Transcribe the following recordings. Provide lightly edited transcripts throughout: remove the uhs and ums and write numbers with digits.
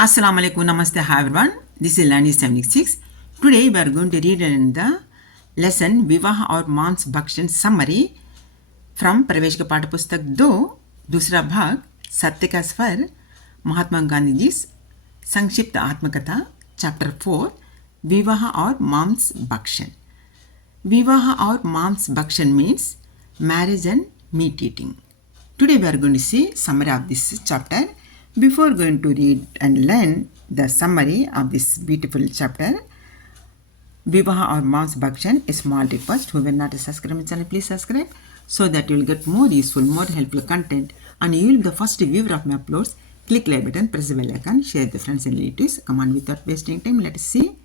Assalamu alaikum, namaste, hi everyone. This is Lani 76. Today we are going to read in the lesson Vivaha और मांस भक्षण summary from प्रवेश का पाठ पुस्तक 2 दूसरा भाग सत्य का स्वर महात्मा गांधी जी संक्षिप्त आत्मकथा चैप्टर 4 विवाह और मांस भक्षण. विवाह और मांस भक्षण means marriage and meat eating. Today we are going to see summary of this chapter. Before going to read and learn the summary of this beautiful chapter, Vivaha or Mans Bhakshan, a small request. Who will not subscribe my channel, please subscribe so that you will get more useful, more helpful content and you will be the first viewer of my uploads. Click like button, press the bell icon, share with friends and relatives. Come on, without wasting time, let us see.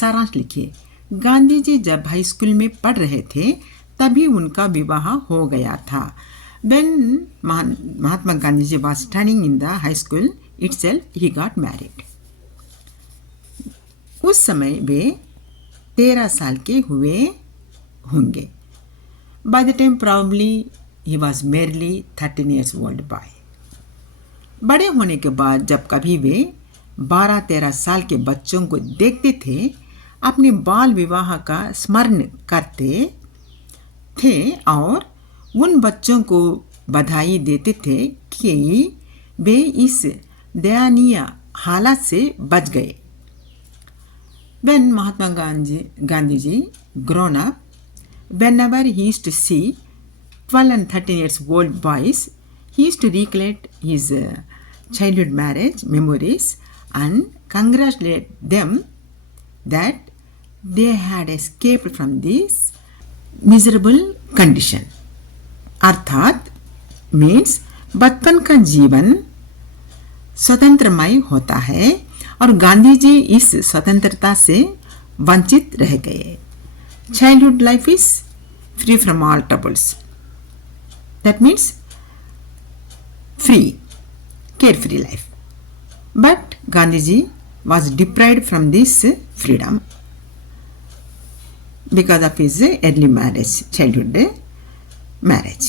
सारांश लिखिए. गांधी जी जब high school में पढ़ रहे थे तभी उनका विवाह हो गया था. When Mahatma Gandhi was studying in the high school itself, he got married. उस समय वे 13 साल के हुए होंगे. By the time probably he was merely 13 years old boy. बड़े होने के बाद जब कभी वे 12-13 साल के बच्चों को देखते थे अपने बाल विवाह का स्मरण करते थे और उन बच्चों को बधाई देते थे कि वे इस दयनीय हालत से बच गए. When Mahatma Gandhi grown up, whenever he used to see 12 and 13 years old boys, he used to recollect his childhood marriage memories and congratulate them that they had escaped from this miserable condition. अर्थात means बचपन का जीवन स्वतंत्रमय होता है और गांधी जी इस स्वतंत्रता से वंचित रह गए. Childhood life is free from all troubles. That means free, care free life. But Gandhi ji was deprived from this freedom because of his early marriage, childhood marriage.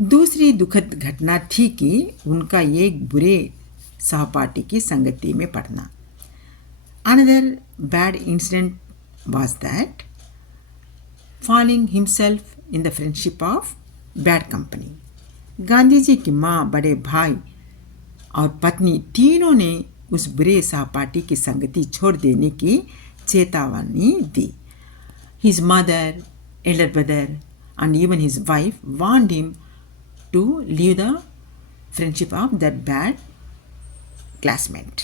दूसरी दुखद घटना थी कि उनका एक बुरे सहपाठी की संगति में पड़ना. Another bad incident was that falling himself in the friendship of bad company. Gandhi ji की माँ, बड़े भाई और पत्नी तीनों ने उस बुरे सहपाठी की संगति छोड़ देने की चेतावनी दी. His mother, elder brother and even his wife warned him to leave the friendship of that bad classmate.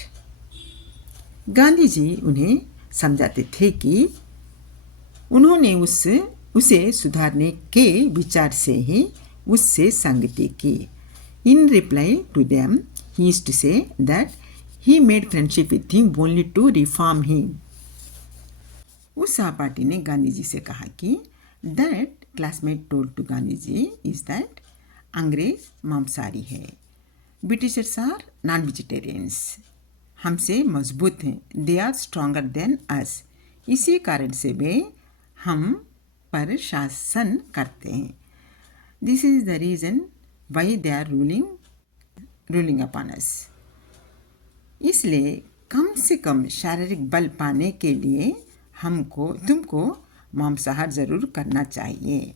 Gandhi ji उन्हें समझाते थे कि उन्होंने उसे सुधारने के विचार से ही उससे संगति की. In reply to them, he used to say that he made friendship with him only to reform him. उस सहपाठी ने गांधी जी से कहा कि that classmate told to Gandhi ji is that अंग्रेज मांसाहारी है, ब्रिटिशर्स आर नॉन वेजिटेरियंस, हमसे मजबूत हैं, they are stronger than us, इसी कारण से वे हम पर शासन करते हैं. This is the reason why they are ruling upon us. इसलिए कम से कम शारीरिक बल पाने के लिए तुमको मांसाहार जरूर करना चाहिए.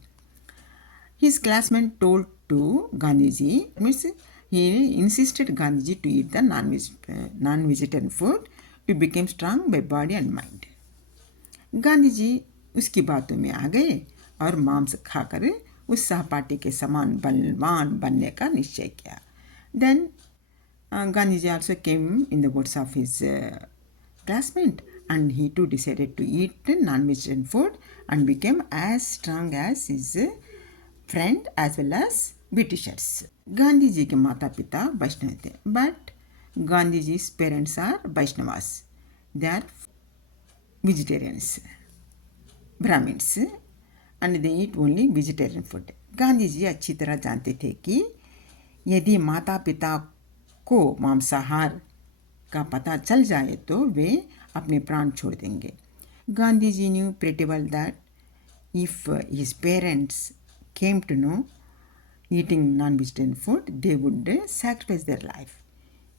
His classmate told to Gandhiji, means he insisted Gandhiji to eat the non-vegetarian food to become strong by body and mind. Gandhi ji उसकी बातों में आ गए और मांस खाकर उस सहपाठी के समान बलवान बनने का निश्चय किया. Then Gandhiji also came in the words of his classmate and he too decided to eat non-vegetarian food and became as strong as his friend as well as Britishers. Gandhi ji के माता पिता वैष्णव थे, but Gandhi ji parents are Vaishnavas, they are vegetarians, Brahmins, and they eat only vegetarian food. Gandhi ji अच्छी तरह जानते थे कि यदि माता पिता को मांसाहार का पता चल जाए तो वे अपने प्राण छोड़ देंगे. Gandhi ji knew pretty well that if his parents came to know eating non-vegetarian food, they would sacrifice their life.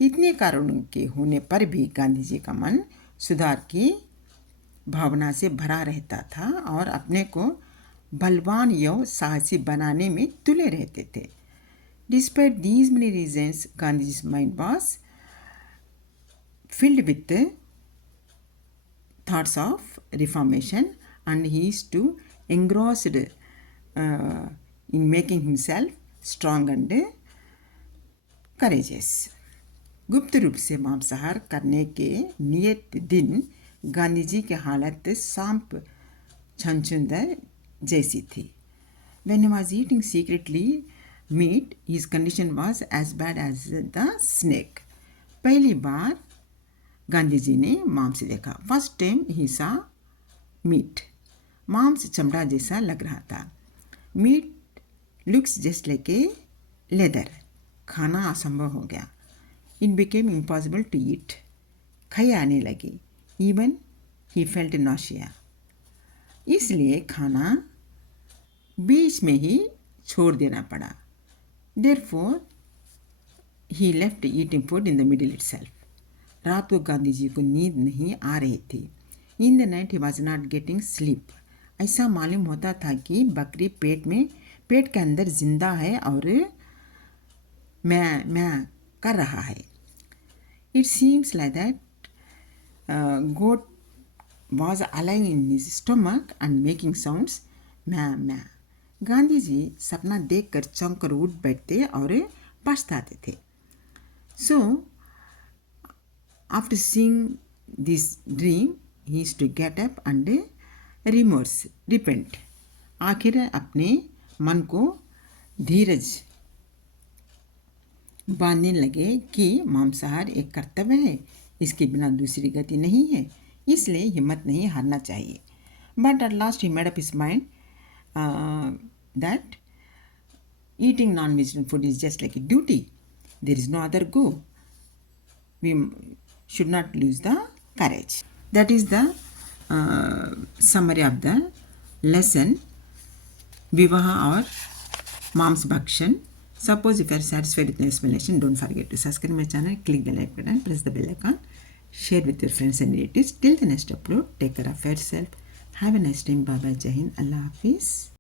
इतने कारणों के होने पर भी गांधी जी का मन सुधार की भावना से भरा रहता था और अपने को बलवान एवं साहसी बनाने में तुले रहते थे. Despite these many reasons, Gandhiji's mind was filled with thoughts of reformation, and he is too engrossed in making himself strong and courageous. गुप्त रूप से मांसाहार करने के नियत दिन गांधी जी की हालत सांप छंछुंदर जैसी थी. When he was eating secretly meat, his condition was as bad as the snake. पहली बार गांधी जी ने मांस देखा. फर्स्ट टाइम ही सा मीट. मांस चमड़ा जैसा लग रहा था. Meat looks just like a leather. खाना असंभव हो गया. It became impossible to eat. खई आने लगी. Even he felt nausea. इसलिए खाना बीच में ही छोड़ देना पड़ा. Therefore, he left eating food in the middle itself. रात को गांधी जी को नींद नहीं आ रही थी. In the night he was not getting sleep. ऐसा मालूम होता था कि बकरी पेट के अंदर जिंदा है और मैं कर रहा है. It seems like that goat was alive in his stomach and making sounds मैं. गांधी जी सपना देखकर चौंक कर उठ बैठते और पछताते थे. So after seeing this dream he used to get up and repent. आखिर अपने मन को धीरज बांधने लगे कि मांसाहार एक कर्तव्य है, इसके बिना दूसरी गति नहीं है, इसलिए हिम्मत नहीं हारना चाहिए. But at last he made up his mind that eating non-vegetarian food is just like a duty. There is no other go. We should not lose the courage. That is the summary of the lesson Vivaha or Mom's Bhakshan. Suppose if you are satisfied with the explanation, don't forget to subscribe my channel, click the like button, press the bell icon, share with your friends and relatives. Till the next upload, take care of yourself. Have a nice time. Bye bye. Jai Hind. Allah Hafiz.